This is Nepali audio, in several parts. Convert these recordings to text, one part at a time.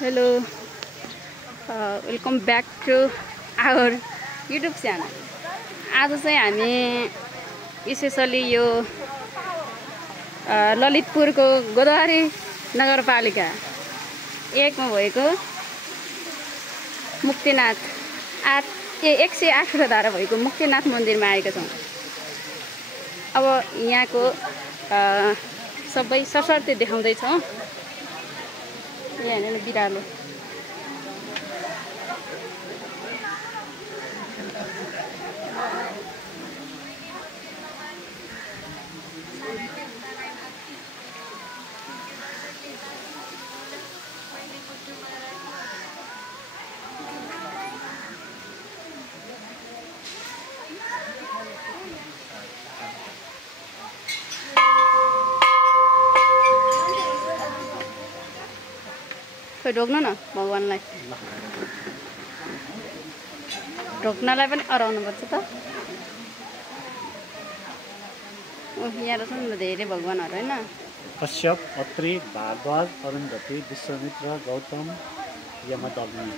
Hello, welcome back to our YouTube channel. आज चाहिँ हामी विशेषली यो ललितपुरको गोदावरी नगरपालिका 1 मा भएको मुक्तिनाथ 108 धारा भएको मुक्तिनाथ मन्दिरमा आएका छौँ। अब यहाँको सबै सरसर्ती देखाउँदै छौँ। यहाँ हेर्नु बिरालो खोइ ढोक्नु न भगवानलाई ढोक्नलाई पनि अराउनुपर्छ त। यहाँ रहेछ नि धेरै भगवानहरू होइन। कश्यप, अत्रि, भारद्वाज, अरुन्धति, विश्वामित्र, गौतम, यमदग्नि।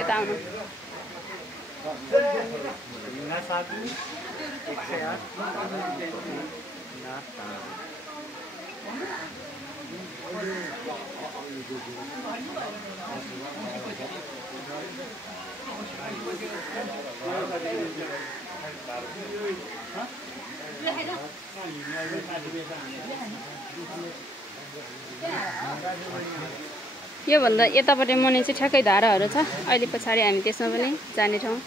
यता आउनु। योभन्दा यतापट्टि मुनि चाहिँ ठ्याक्कै धाराहरू छ। अहिले पछाडि हामी त्यसमा पनि जानेछौँ।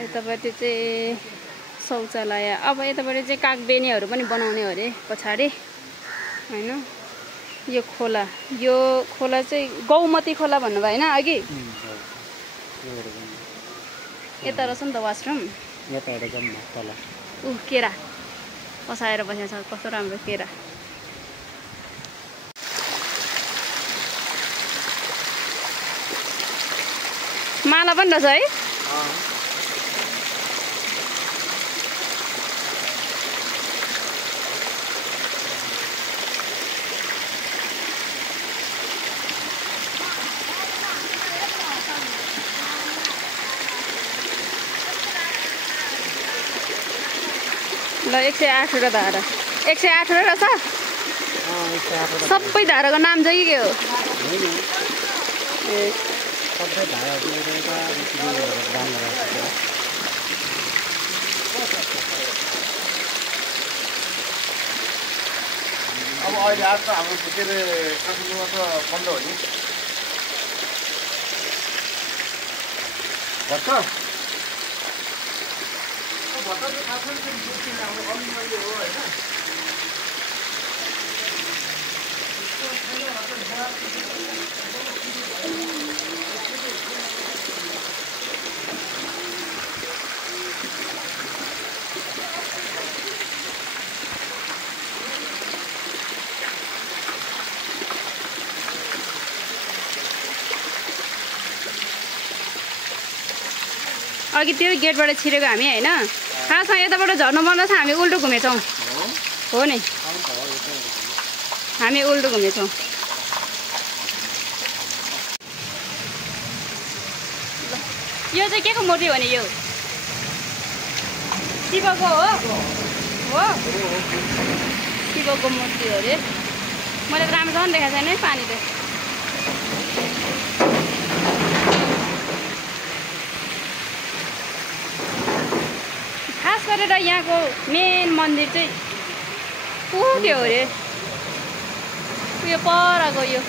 यतापट्टि चाहिँ शौचालय, अब यतापट्टि चाहिँ कागबेनीहरू पनि बनाउने हो अरे पछाडि होइन। यो खोला चाहिँ गौमती खोला भन्नुभयो होइन अघि। यता रहेछ नि त वासरुम। केरा पसाएर बसेको छ, कस्तो राम्रो केरा। माला पनि रहेछ है। ल 108 धारा 108 रहेछ। सबै धाराको नाम चाहिँ के हो? अब अहिले आज त हाम्रो के अरे काठमाडौँमा त बन्द हो नि भर्खर चाहिँ खासै अब अलिकति हो होइन। अघि त्यो गेटबाट छिरेको हामी होइन। खासमा यताबाट झर्नु पर्दा चाहिँ हामी उल्टो घुमेछौँ। हो नि, हामी उल्टो घुमेछौँ। यो चाहिँ के को मूर्ति हो नि? यो शिवको हो। शिवको मूर्ति हो अरे। मैले त राम्रोसँग देखाएको छैन है पानीले। खास गरेर यहाँको मेन मन्दिर चाहिँ पुग्यो अरे। यो परको यो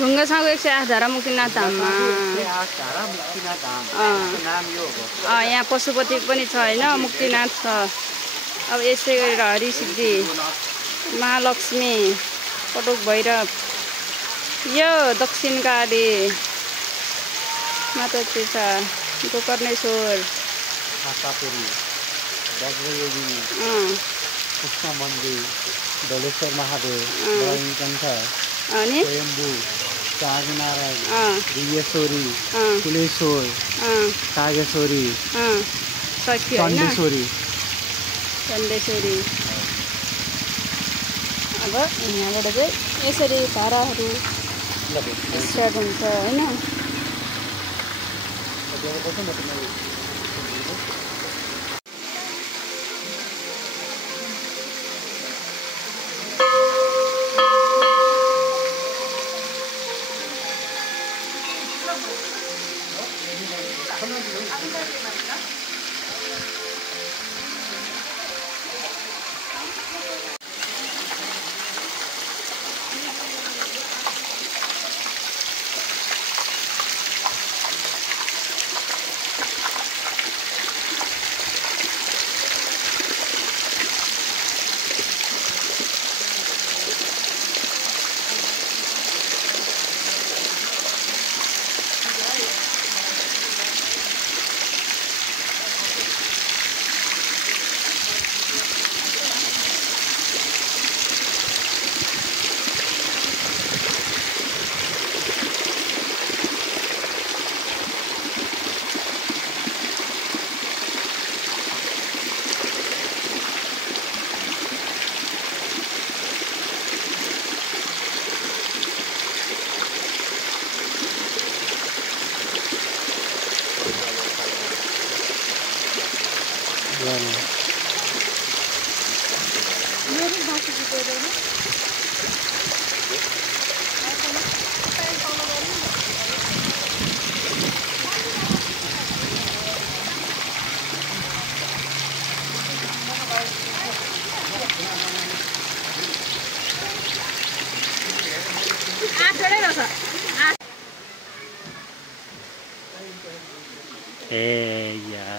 ढुङ्गासँगको 108 धारा मुक्तिनाथ धाममा धारा मुक्तिनाथ धाम नाम यो हो। यहाँ पशुपति पनि छ होइन, मुक्तिनाथ छ। अब यसै गरेर हरिसिद्धि, महालक्ष्मी, पटुक भैरव, यो दक्षिणकाली माता त्रिषा, गोकर्णेश्वर, कृष्ण मन्दिर, ढोलेश्वर महादेव, अनि स्वयम्भू, चाँदनारायण, दिव्येश्वरी, कुलेश्वर, कागेश्वरी, सक्यो होइन, चण्डेश्वरी। अब यहाँबाट चाहिँ यसरी धाराहरू स्टार्ट हुन्छ होइन। यार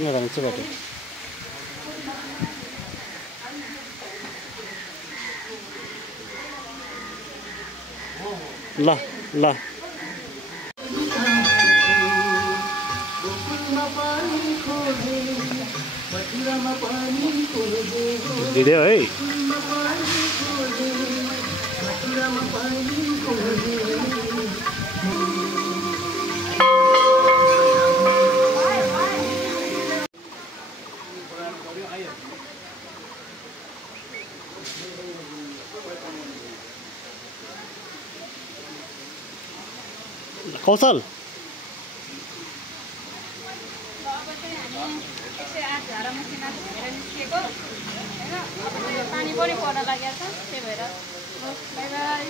ini orang coba tuh. Lah. Video eh. कौशल पानी पनि पर्न लागेको छ, त्यही भएर बाई बाई।